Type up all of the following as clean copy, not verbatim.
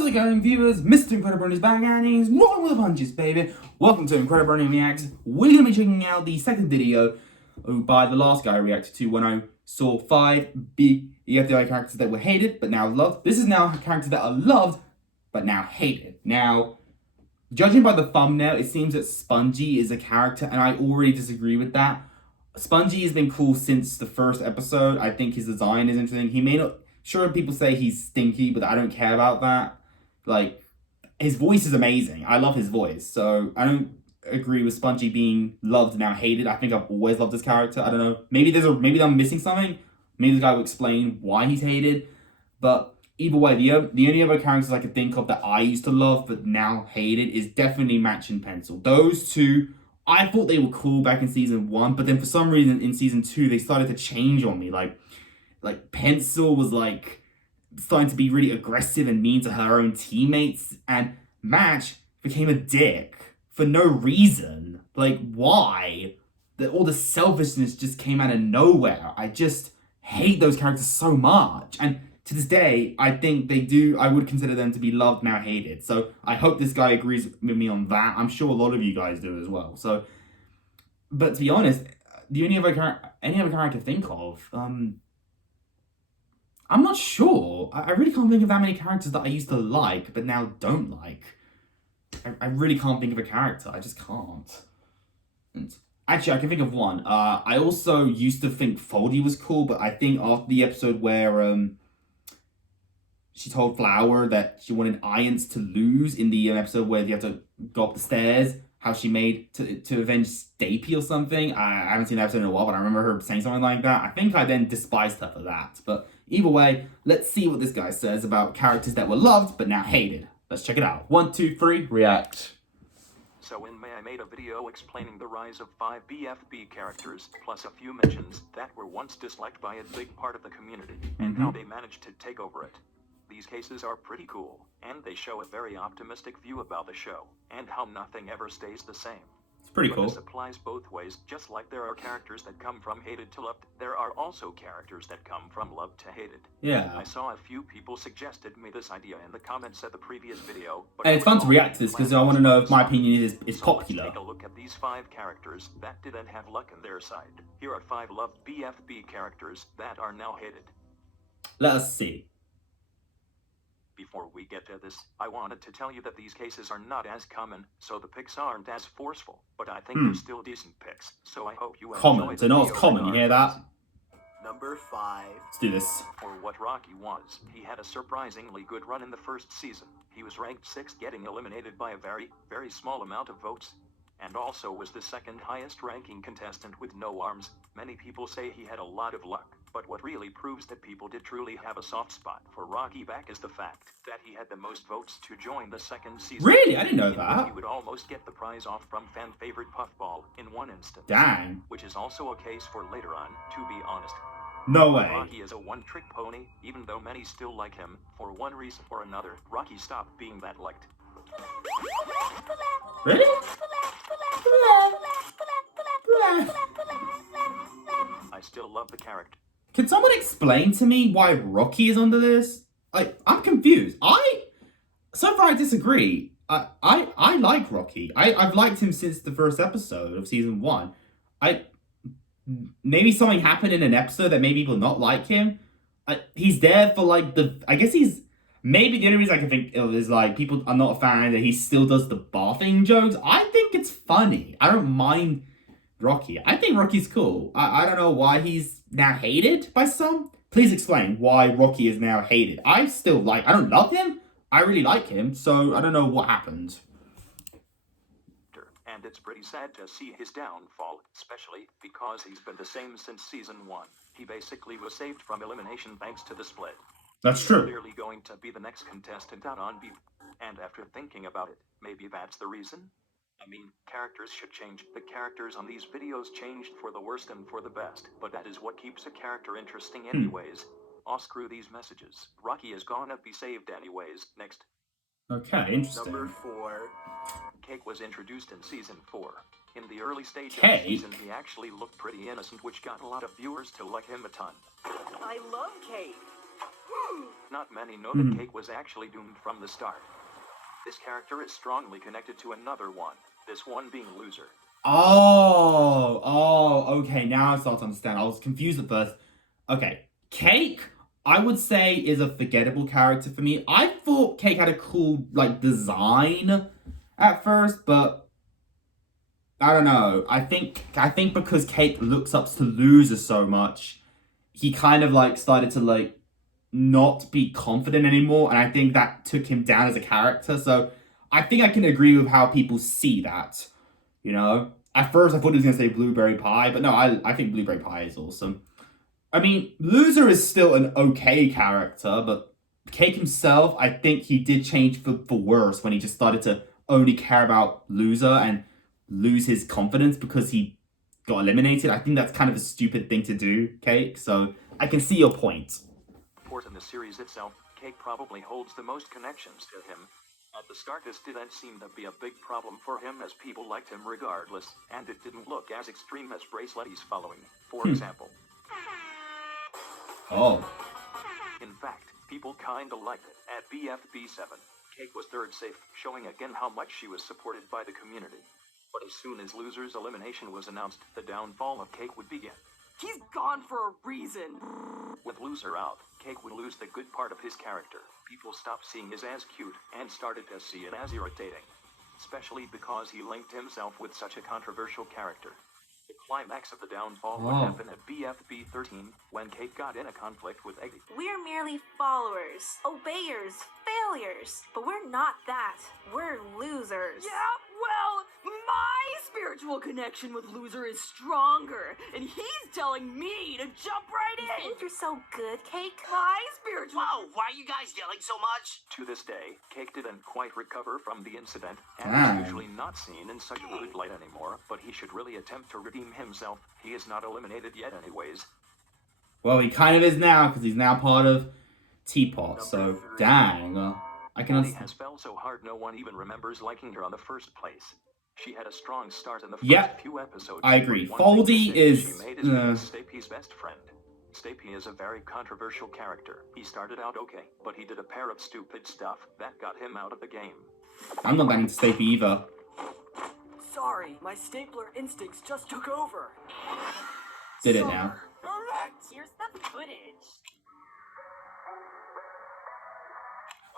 How's it going, viewers? Mr. Incredi-Brony is back and he's rolling with the punches, baby. Welcome to Incredi-Brony Reacts. We're going to be checking out the second video by the last guy I reacted to when I saw 5 BFDI characters that were hated but now loved. This is now characters that are loved but now hated. Now, judging by the thumbnail, it seems that Spongy is a character, and I already disagree with that. Spongy has been cool since the first episode. I think his design is interesting. He may not... Sure, people say he's stinky, but I don't care about that. Like, his voice is amazing. I love his voice. So, I don't agree with Spongy being loved and now hated. I think I've always loved this character. I don't know. Maybe I'm missing something. Maybe the guy will explain why he's hated. But either way, the only other characters I could think of that I used to love but now hated is definitely Match and Pencil. Those two, I thought they were cool back in season 1, but then for some reason in season 2, they started to change on me. Like Pencil was like starting to be really aggressive and mean to her own teammates, and Match became a dick for no reason. Like, why? All the selfishness just came out of nowhere. I just hate those characters so much. And to this day, I think I would consider them to be loved, now hated. So I hope this guy agrees with me on that. I'm sure a lot of you guys do as well. So, but to be honest, the only other character I can think of, I'm not sure. I really can't think of that many characters that I used to like, but now don't like. I really can't think of a character. I just can't. And actually, I can think of one. I also used to think Foldy was cool, but I think after the episode where she told Flower that she wanted Irons to lose in the episode where they have to go up the stairs, how she made to avenge Stapy or something. I haven't seen that episode in a while, but I remember her saying something like that. I think I then despised her for that. But either way, let's see what this guy says about characters that were loved but now hated. Let's check it out. 1, 2, 3, react. So in May I made a video explaining the rise of 5 BFB characters, plus a few mentions that were once disliked by a big part of the community, and how they managed to take over it. These cases are pretty cool, and they show a very optimistic view about the show, and how nothing ever stays the same. It's pretty cool. This applies both ways. Just like there are characters that come from hated to loved, there are also characters that come from loved to hated. Yeah. I saw a few people suggested me this idea in the comments at the previous video. But and it's fun to react to this because I want to know if my opinion is popular. Let's take a look at these 5 characters that didn't have luck on their side. Here are 5 loved BFB characters that are now hated. Let us see. Before we get to this, I wanted to tell you that these cases are not as common, so the picks aren't as forceful, but I think they're still decent picks, so I hope you enjoy Common, so not as common, you hear that? Number 5. Let's do this. For what Rocky was, he had a surprisingly good run in the first season. He was ranked 6th, getting eliminated by a very, very small amount of votes, and also was the 2nd highest ranking contestant with no arms. Many people say he had a lot of luck. But what really proves that people did truly have a soft spot for Rocky back is the fact that he had the most votes to join the 2nd season. Really? I didn't know that. He would almost get the prize off from fan favorite Puffball in one instance. Dang. Which is also a case for later on, to be honest. No way. Rocky is a one-trick pony, even though many still like him. For one reason or another, Rocky stopped being that liked. Really? I still love the character. Can someone explain to me why Rocky is under this? I'm confused. So far I disagree. I like Rocky. I've liked him since the first episode of season 1. Maybe something happened in an episode that made people not like him. He's there for I guess he's, maybe the only reason I can think of is people are not a fan that he still does the barfing jokes. I think it's funny. I don't mind Rocky. I think Rocky's cool. I don't know why he's now hated by some. Please explain why Rocky is now hated. I don't love him. I really like him, so I don't know what happened. And it's pretty sad to see his downfall, especially because he's been the same since season 1. He basically was saved from elimination thanks to the split. That's true. He's clearly going to be the next contestant out on beat. And after thinking about it, maybe that's the reason? I mean, characters should change. The characters on these videos changed for the worst and for the best, but that is what keeps a character interesting anyways. Screw these messages. Rocky is gonna be saved anyways. Next. Okay, interesting. Number 4. Cake was introduced in season 4. In the early stage of Cake? the season, he actually looked pretty innocent, which got a lot of viewers to like him a ton. I love Cake. Not many know that Cake was actually doomed from the start. This character is strongly connected to another one, this one being Loser. Okay, now I start to understand. I was confused at first. Okay, Cake, I would say, is a forgettable character for me. I thought Cake had a cool, like, design at first, but I don't know. I think because Cake looks up to Loser so much, he kind of, like, started to, like, not be confident anymore, and I think that took him down as a character. So I think I can agree with how people see that. You know, at first I thought he was gonna say Blueberry Pie, but no, I think Blueberry Pie is awesome. I mean, Loser is still an okay character, but Cake himself, I think he did change for worse when he just started to only care about Loser and lose his confidence because he got eliminated. I think that's kind of a stupid thing to do, Cake. So I can see your point. In the series itself, Cake probably holds the most connections to him. At the start, this didn't seem to be a big problem for him as people liked him regardless, and it didn't look as extreme as Bracelet's following, for example. Oh. In fact, people kinda liked it. At BFB7, Cake was third safe, showing again how much she was supported by the community. But as soon as Loser's elimination was announced, the downfall of Cake would begin. He's gone for a reason. With Loser out, Cake would lose the good part of his character. People stopped seeing him as cute and started to see it as irritating. Especially because he linked himself with such a controversial character. The climax of the downfall would happen at BFB 13 when Cake got in a conflict with Eggy. We're merely followers, obeyers, failures. But we're not that. We're losers. Yeah, well, my spiritual connection with Loser is stronger, and he's telling me to jump right You in. think you're so good, Cake? My spiritual... Whoa, why are you guys yelling so much? To this day, Cake didn't quite recover from the incident, and Dang. is usually not seen in such a rude light anymore, but he should really attempt to redeem himself. He is not eliminated yet anyways. Well, he kind of is now, because he's now part of Teapot, so dang. I can Foldy understand. has fell so hard no one even remembers liking her on the first place. She had a strong start in the first Yep, few episodes. I agree. but one thing Foldy to say is, she made is being Stapy's best friend. Stapy is a very controversial character. He started out okay, but he did a pair of stupid stuff that got him out of the game. I'm not that into Stapy either. Sorry, my stapler instincts just took over. Did it now. Correct! Here's the footage.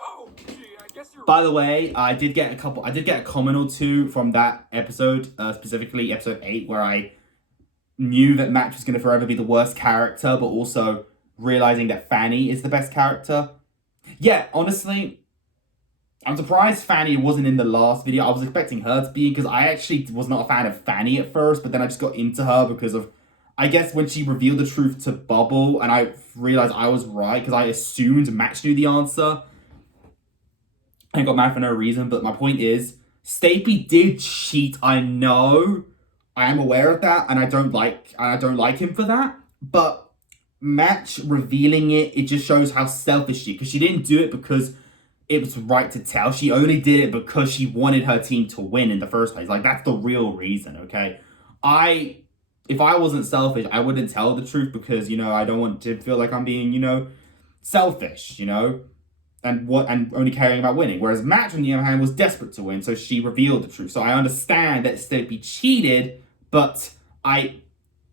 Oh, gee, I guess you're... By the way, I did get a comment or two from that episode, specifically episode 8, where I knew that Match was going to forever be the worst character, but also realizing that Fanny is the best character. Yeah, honestly, I'm surprised Fanny wasn't in the last video. I was expecting her to be, because I actually was not a fan of Fanny at first, but then I just got into her because of, I guess, when she revealed the truth to Bubble, and I realized I was right, because I assumed Match knew the answer. I got mad for no reason, but my point is, Stapy did cheat, I know. I am aware of that, and I don't like him for that. But Match revealing it just shows how selfish she is, because she didn't do it because it was right to tell. She only did it because she wanted her team to win in the first place. Like, that's the real reason, okay? If I wasn't selfish, I wouldn't tell the truth because, you know, I don't want to feel like I'm being, you know, selfish, you know? And only caring about winning. Whereas Match, on the other hand, was desperate to win, so she revealed the truth. So I understand that Stapy cheated, but I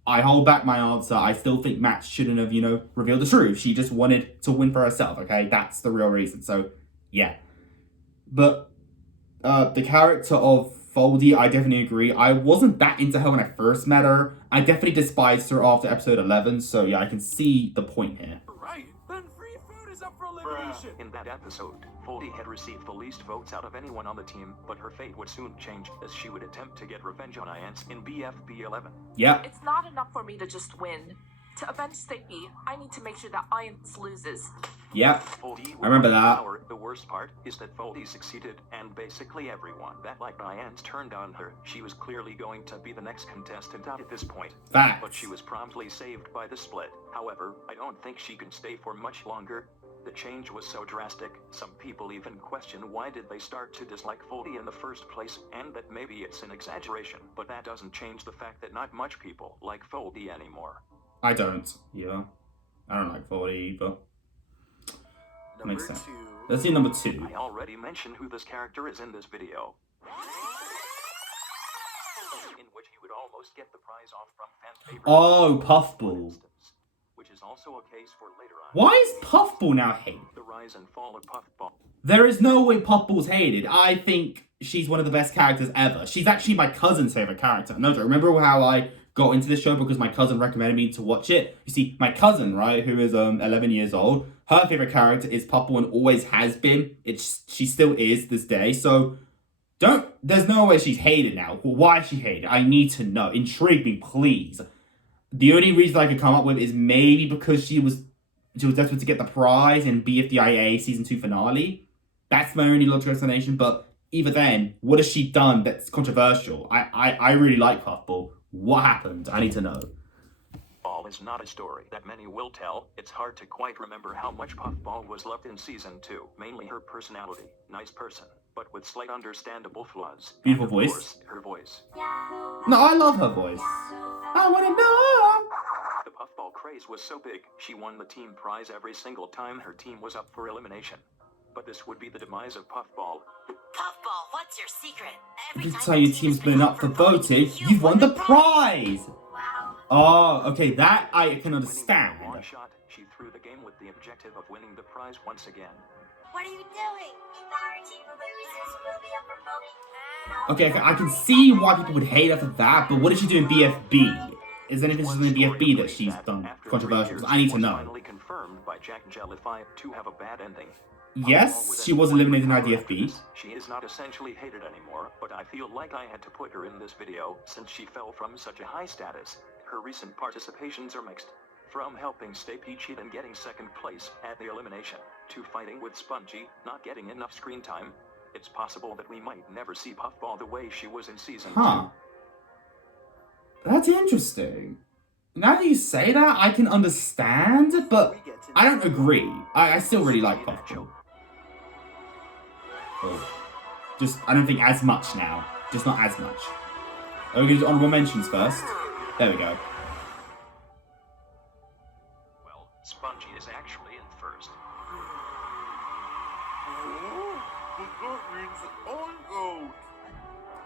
hold back my answer. I still think Match shouldn't have, you know, revealed the truth. She just wanted to win for herself, okay? That's the real reason. So, yeah. But the character of Foldy, I definitely agree. I wasn't that into her when I first met her. I definitely despised her after episode 11. So, yeah, I can see the point here. Right, then free food is up for elimination. In that episode, Foldy had received the least votes out of anyone on the team, but her fate would soon change as she would attempt to get revenge on Iance in BFB 11. Yeah. It's not enough for me to just win. To avenge Stapy, I need to make sure that Iance loses. Yeah, Foldy I remember that. Power. The worst part is that Foldy succeeded, and basically everyone that liked Iance turned on her. She was clearly going to be the next contestant out at this point. Facts. But she was promptly saved by the split. However, I don't think she can stay for much longer. The change was so drastic, some people even question why did they start to dislike Foldy in the first place, and that maybe it's an exaggeration, but that doesn't change the fact that not much people like Foldy anymore. I don't, yeah. I don't like Foldy either. Makes Number sense. 2. Let's see number 2. I already mentioned who this character is in this video, in which he would almost get the prize off from fan favorite. Oh, for Puffball. instance, which is also a case for later on. Why is Puffball now hated? The rise and fall of Puffball. There is no way Puffball's hated. I think she's one of the best characters ever. She's actually my cousin's favorite character. No, remember how I got into this show because my cousin recommended me to watch it? You see, my cousin, right, who is 11 years old, her favorite character is Puffball and always has been. She still is this day. So there's no way she's hated now. Why is she hated? I need to know. Intrigue me, please. The only reason I could come up with is maybe because she was desperate to get the prize in BFDIA season 2 finale. That's my only logical explanation. But even then, what has she done that's controversial? I really like Puffball. What happened? I need to know. Puffball is not a story that many will tell. It's hard to quite remember how much Puffball was loved in season 2. Mainly her personality, nice person, but with slight understandable flaws. Beautiful And of voice. course, her voice. No, I love her voice. I want to know. The Puffball craze was so big, she won the team prize every single time her team was up for elimination. But this would be the demise of Puffball. Puffball, what's your secret? Every time your team's been up for voting, you've won the prize. Oh, okay, that I can understand. Winning a long shot, she threw the game with the objective of winning the prize once again. What are you doing? Our team loses, we'll be up for voting. Okay, I can see why people would hate her for that, but what did she do in BFB? Is there anything she's done in BFB that she's done controversial? I need to know. Finally confirmed by Jack and Jellyfy to have a bad ending. Yes, she was eliminated in IDFB. She is not essentially hated anymore, but I feel like I had to put her in this video since she fell from such a high status. Her recent participations are mixed. From helping stay peachy and getting second place at the elimination, to fighting with Spongy, not getting enough screen time, it's possible that we might never see Puffball the way she was in season 2. That's interesting. Now that you say that, I can understand, but I don't agree. I still really like Puffball. I don't think as much now. Just not as much. Are we going to do honorable mentions first? There we go. Well, Spongy is actually in first.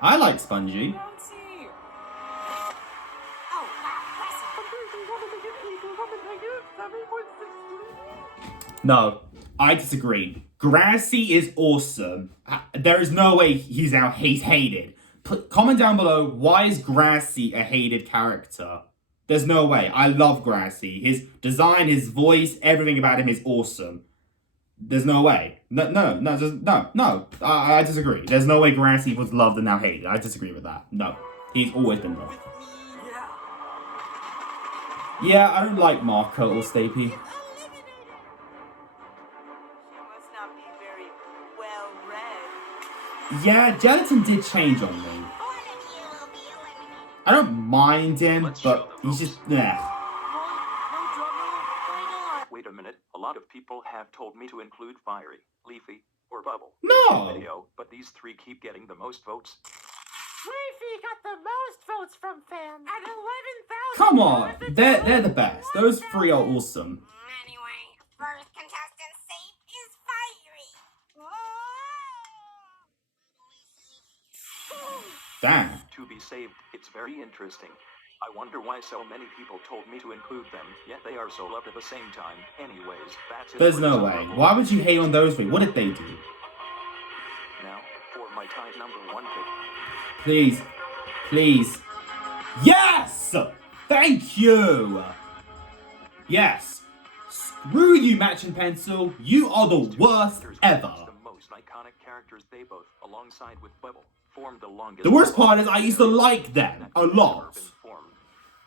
I like Spongy. No, I disagree. Grassy is awesome. There is no way he's hated. Comment down below, why is Grassy a hated character? There's no way. I love Grassy. His design, his voice, everything about him is awesome. There's no way. No. I disagree. There's no way Grassy was loved and now hated. I disagree with that. No. He's always been loved. Yeah, I don't like Marco or Stapy. Yeah, Gelatin did change on me. I don't mind him, but he's just, nah. Wait a minute, a lot of people have told me to include Fiery, Leafy, or Bubble No. in the video, but these three keep getting the most votes. Leafy got the most votes from fans at 11,000. Come on, they're the best. Those three are awesome. Anyway, first contestant safe is Fiery. Damn. To be saved, it's very interesting. I wonder why so many people told me to include them, yet they are so loved at the same time. Anyways, that's it. There's no way. Why would you hate on those three? What did they do? Now, for my tied number 1 pick. Please. Please. Yes! Thank you! Yes. Screw you, Match and Pencil. You are the worst ever. The most iconic characters, they both, alongside with Bubble, formed the longest. The worst part is I used to like them a lot.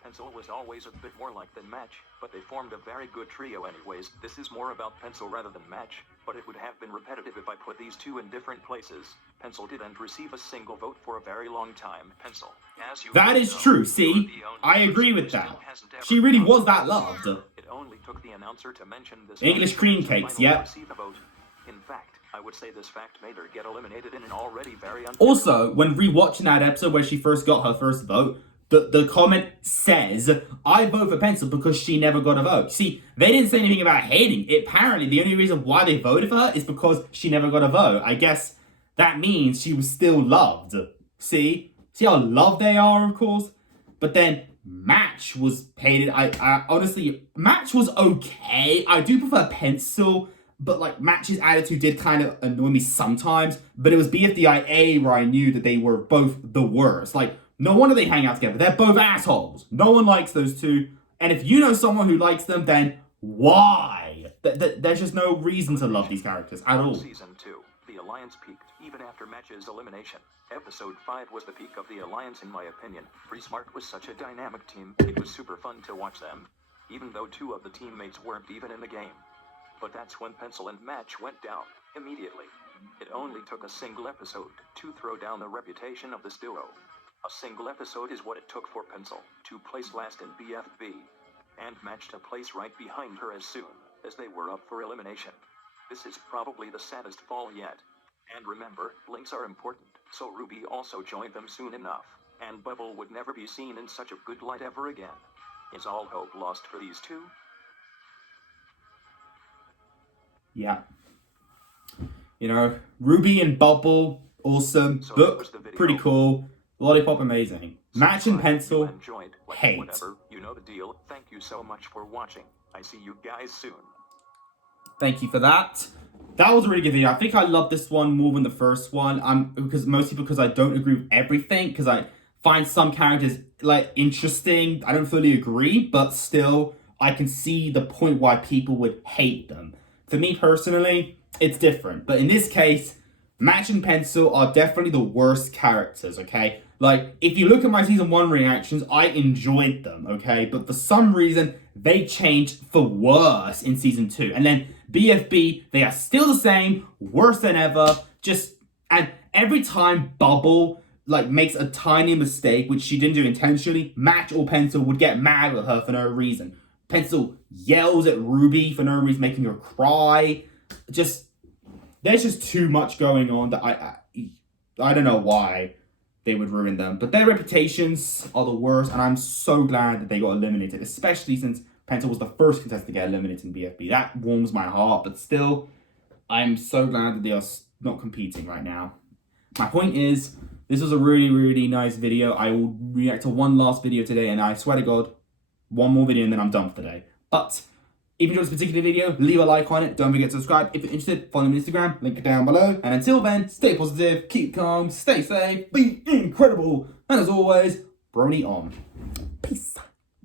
Pencil was always a bit more like than Match, but they formed a very good trio anyways. This is more about Pencil rather than Match, but it would have been repetitive if I put these two in different places. Pencil didn't receive a single vote for a very long time. Pencil, as you That is know, true, you see? are the only I agree person with who that. still hasn't ever She really won was the that vote. loved. It only took the announcer to mention this. English cream cakes, yep. Receive a vote. In fact, I would say this fact made her get eliminated in an already very Also, when rewatching that episode where she first got her first vote, The comment says, I vote for Pencil because she never got a vote. See, they didn't say anything about hating. Apparently, the only reason why they voted for her is because she never got a vote. I guess that means she was still loved. See how loved they are, of course? But then Match was hated. I honestly, Match was okay. I do prefer Pencil, but like Match's attitude did kind of annoy me sometimes. But it was BFDIA where I knew that they were both the worst. Like, no wonder they hang out together. They're both assholes. No one likes those two. And if you know someone who likes them, then why? There's just no reason to love these characters at all. Season 2, the Alliance peaked even after Match's elimination. Episode 5 was the peak of the Alliance in my opinion. Free Smart was such a dynamic team, it was super fun to watch them. Even though 2 of the teammates weren't even in the game. But that's when Pencil and Match went down, immediately. It only took a single episode to throw down the reputation of this duo. A single episode is what it took for Pencil to place last in BFB, and Match to place right behind her as soon as they were up for elimination. This is probably the saddest fall yet. And remember, links are important, so Ruby also joined them soon enough, and Bubble would never be seen in such a good light ever again. Is all hope lost for these two? Yeah. You know, Ruby and Bubble, awesome. So Book, pretty cool. Lollipop, amazing. Match and Pencil, enjoyed. hate. Whatever, you know the deal. Thank you so much for watching. I see you guys soon. Thank you for that. That was a really good video. I think I love this one more than the first one. Mostly because I don't agree with everything. Because I find some characters like interesting. I don't fully agree, but still, I can see the point why people would hate them. For me personally, it's different. But in this case, Match and Pencil are definitely the worst characters, okay? Like, if you look at my Season 1 reactions, I enjoyed them, okay? But for some reason, they changed for worse in Season 2. And then BFB, they are still the same, worse than ever. And every time Bubble, like, makes a tiny mistake, which she didn't do intentionally, Match or Pencil would get mad with her for no reason. Pencil yells at Ruby for no reason, making her cry. There's just too much going on that I don't know why they would ruin them. But their reputations are the worst, and I'm so glad that they got eliminated, especially since Pencil was the first contestant to get eliminated in BFB. That warms my heart, but still, I'm so glad that they are not competing right now. My point is, this was a really, really nice video. I will react to one last video today, and I swear to God, one more video and then I'm done for today. But if you enjoyed this particular video, leave a like on it. Don't forget to subscribe. If you're interested, follow me on Instagram. Link it down below. And until then, stay positive, keep calm, stay safe, be incredible. And as always, Brony on. Peace.